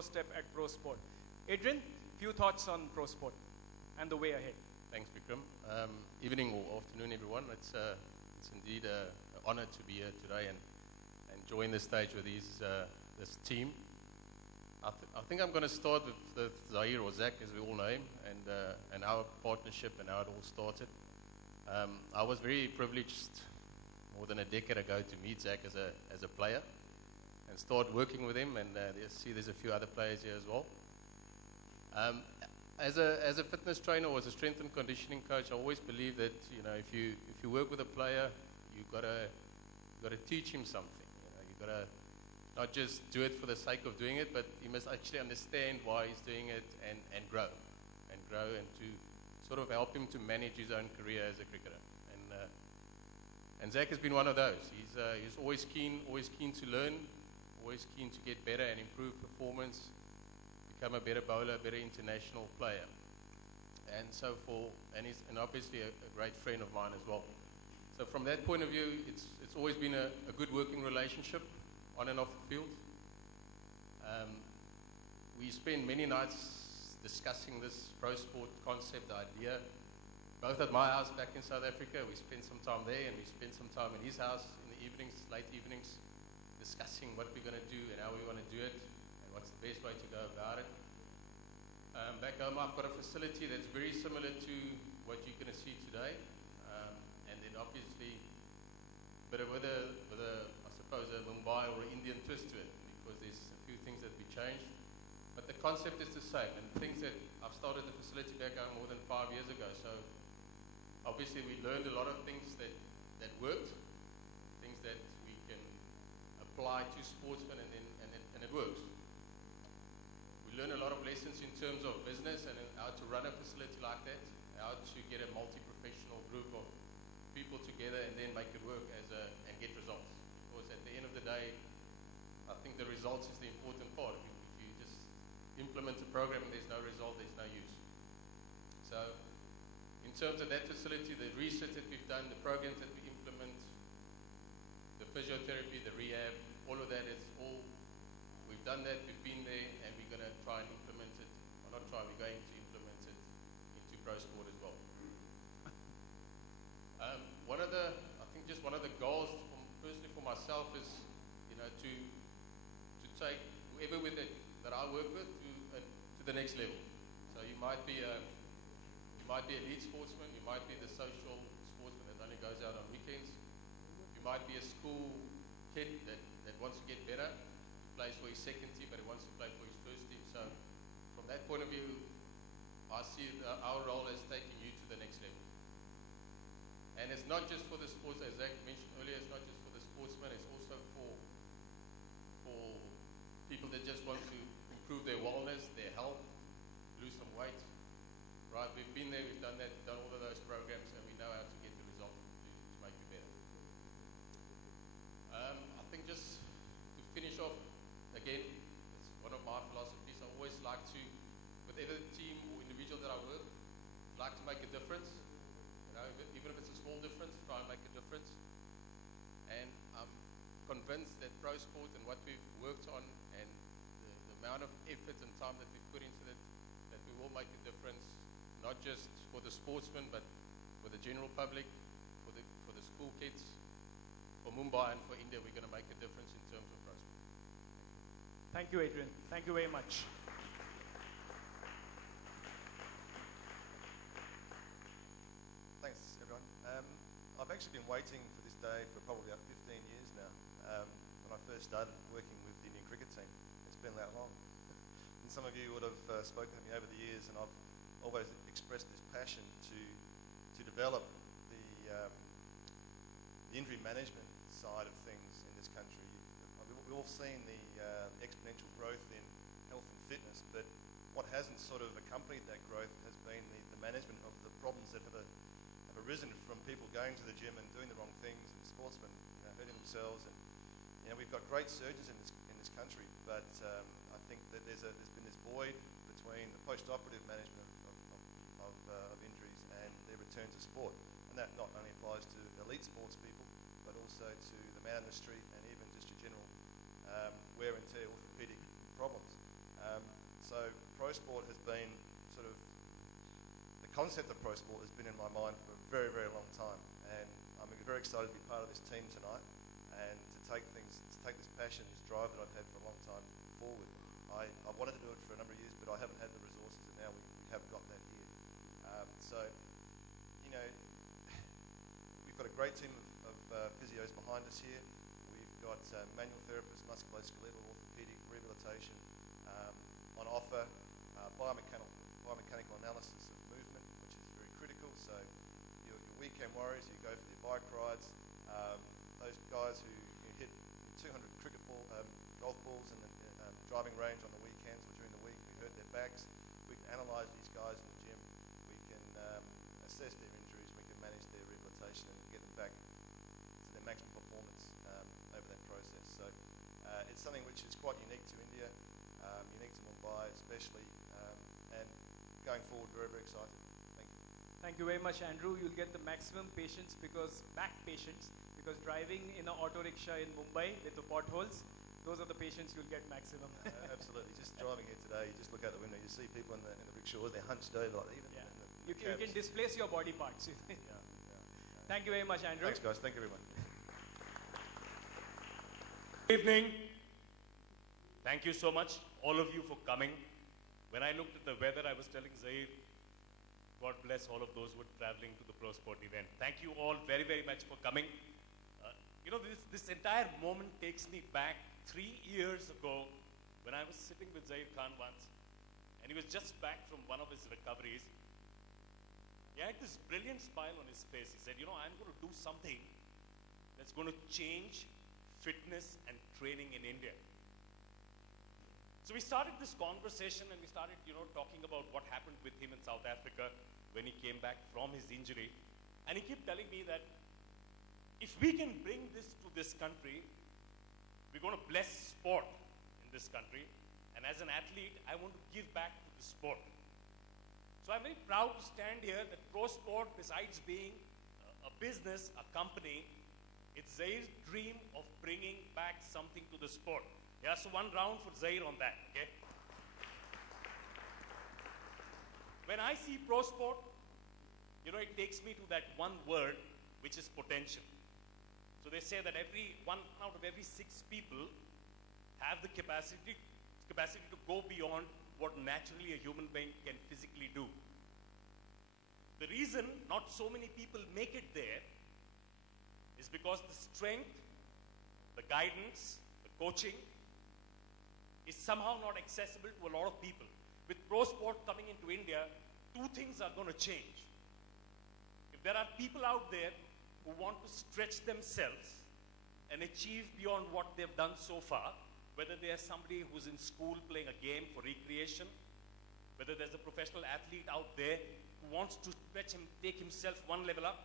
doorstep at ProSport. Adrian, few thoughts on ProSport and the way ahead. Thanks, Vikram. Evening or afternoon, everyone. It's indeed an honor to be here today and join the stage with this team. I think I'm going to start with Zaheer, or Zach, as we all know him, and our partnership and how it all started. I was very privileged more than a decade ago to meet Zach as a player and start working with him, and there's a few other players here as well. As a fitness trainer or as a strength and conditioning coach, I always believe that if you work with a player, you've got to teach him something. You've got to not just do it for the sake of doing it, but he must actually understand why he's doing it and grow and to sort of help him to manage his own career as a cricketer. And Zach has been one of those. He's always keen to learn, always keen to get better and improve performance, become a better bowler, a better international player. And so he's obviously a great friend of mine as well. So from that point of view, it's always been a good working relationship on and off the field. We spend many nights discussing this ProSport concept idea, both at my house back in South Africa. We spend some time there, and we spend some time in his house in the evenings, late evenings, discussing what we're going to do and how we want to do it and what's the best way to go about it. Back home, I've got a facility that's very similar to what you're going to see today, and then obviously but with I suppose a Mumbai or an Indian twist to it, because there's a few things that we changed. But the concept is the same, and things that I've started the facility back home more than 5 years ago. So obviously we learned a lot of things that worked, things that we can apply to sportsmen, and it works. We learn a lot of lessons in terms of business and how to run a facility like that, how to get a multi-professional group of people together and then make it work and get results. Because at the end of the day, I think the results is the important part. If you just implement a program and there's no result, there's no use. So in terms of that facility, the research that we've done, the programs that we implement, the physiotherapy, the rehab, all of that, we've done that, we've been there, and we're going to try and implement it, or not try, we're going to implement it into ProSport as well. One of the goals, personally for myself, is to take whoever that I work with to the next level. So you might be a elite sportsman, you might be the social sportsman that only goes out on weekends. You might be a school kid that wants to get better, plays for his second team, but he wants to play for his first team. So from that point of view, I see our role as taking you to the next level. And it's not just for the sports, as Zach mentioned earlier, it's not just for the sportsmen, it's also for people that just want to improve their wellness, their health, lose some weight. Right, we've been there, we've done that, we've done all of those programs, and we know how to get the result to make it better. I think just to finish off, again, it's one of my philosophies. I always like to, with every team or individual that I work, like to make a difference. Even if it's a small difference, try and make a difference. And I'm convinced that ProSport and what we've worked on and the amount of effort and time that we've put into it, that we will make a difference, not just for the sportsmen, but for the general public, for the school kids, for Mumbai and for India. We're going to make a difference in terms of ProSport. Thank you, Adrian. Thank you very much. Thanks, everyone. I've actually been waiting for this day for probably about 15 years now. When I first started working with the Indian cricket team, it's been that long. And some of you would have spoken to me over the years, and I've always expressed this passion to develop the injury management side of things in this country. We've all seen the exponential growth in health and fitness, but what hasn't sort of accompanied that growth has been the management of the problems that have arisen from people going to the gym and doing the wrong things, and sportsmen hurting themselves. And we've got great surgeons in this country, but I think that there's been this void between the post-operative management of injuries and their return to sport, and that not only applies to elite sports people, but also to the man in the street and even just your general wear and tear orthopedic problems. So ProSport has been sort of, the concept of ProSport has been in my mind for a very, very long time. And I'm very excited to be part of this team tonight and to take this passion, this drive that I've had for a long time forward. I wanted to do it for a number of years, but I haven't had the resources, and now we have got that here. So, you know, we've got a great team of physios behind us here. We've got manual therapists, musculoskeletal, orthopedic, rehabilitation, on offer, biomechanical analysis of movement, which is very critical. So your weekend warriors, you go for their bike rides, those guys who hit 200 golf balls in the driving range on the weekends or during the week, who hurt their backs, we can analyse these guys in the gym, we can assess their injuries, we can manage their rehabilitation and get them back to their maximum performance over that process. So it's something which is quite unique to India, unique to Mumbai especially, and going forward very, very excited. Thank you. Thank you very much, Andrew. You'll get the maximum patience back patience, because driving in an auto rickshaw in Mumbai with the potholes, those are the patients you'll get maximum. Absolutely. Just driving here today, you just look out the window, you see people in the rickshaws, they're hunched over, like even in the you can displace your body parts. Thank you very much, Andrew. Thanks, guys. Thank you very much. Good evening. Thank you so much, all of you, for coming. When I looked at the weather, I was telling Zaheer, God bless all of those who are traveling to the ProSport event. Thank you all very, very much for coming. You know, this entire moment takes me back 3 years ago when I was sitting with Zaheer Khan once, and he was just back from one of his recoveries. He had this brilliant smile on his face. He said, you know, I'm going to do something that's going to change fitness and training in India. So we started this conversation and we started, you know, talking about what happened with him in South Africa when he came back from his injury. And he kept telling me that if we can bring this to this country, we're going to bless sport in this country. And as an athlete, I want to give back to the sport. So I'm very proud to stand here that ProSport, besides being a business, a company, it's Zaheer's dream of bringing back something to the sport. Yeah, so one round for Zaheer on that, okay? When I see ProSport, you know, it takes me to that one word, which is potential. So they say that one out of every 6 people have the capacity to go beyond what naturally a human being can physically do. The reason not so many people make it there is because the strength, the guidance, the coaching is somehow not accessible to a lot of people. With ProSport coming into India, 2 things are going to change. If there are people out there who want to stretch themselves and achieve beyond what they've done so far, whether they are somebody who's in school playing a game for recreation, whether there's a professional athlete out there who wants to stretch him, take himself one level up,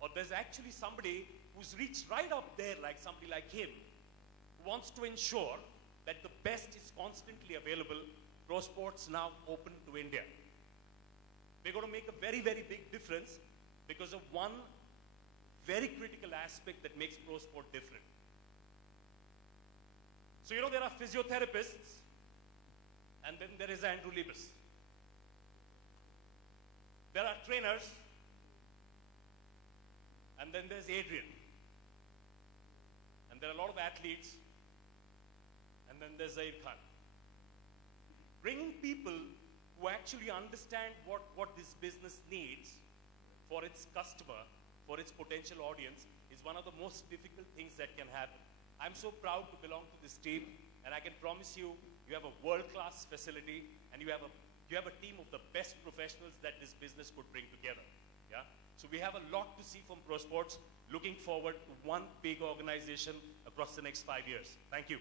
or there's actually somebody who's reached right up there, like somebody like him, who wants to ensure that the best is constantly available. ProSport's now open to India. We're going to make a very, very big difference because of one very critical aspect that makes ProSport different. So, you know, there are physiotherapists, and then there is Andrew Leipus. There are trainers, and then there's Adrian. And there are a lot of athletes, and then there's Zaheer Khan. Bringing people who actually understand what this business needs for its customer, for its potential audience, is one of the most difficult things that can happen. I'm so proud to belong to this team, and I can promise you, you have a world-class facility, and you have a team of the best professionals that this business could bring together. Yeah? So we have a lot to see from ProSports. Looking forward to one big organization across the next 5 years. Thank you.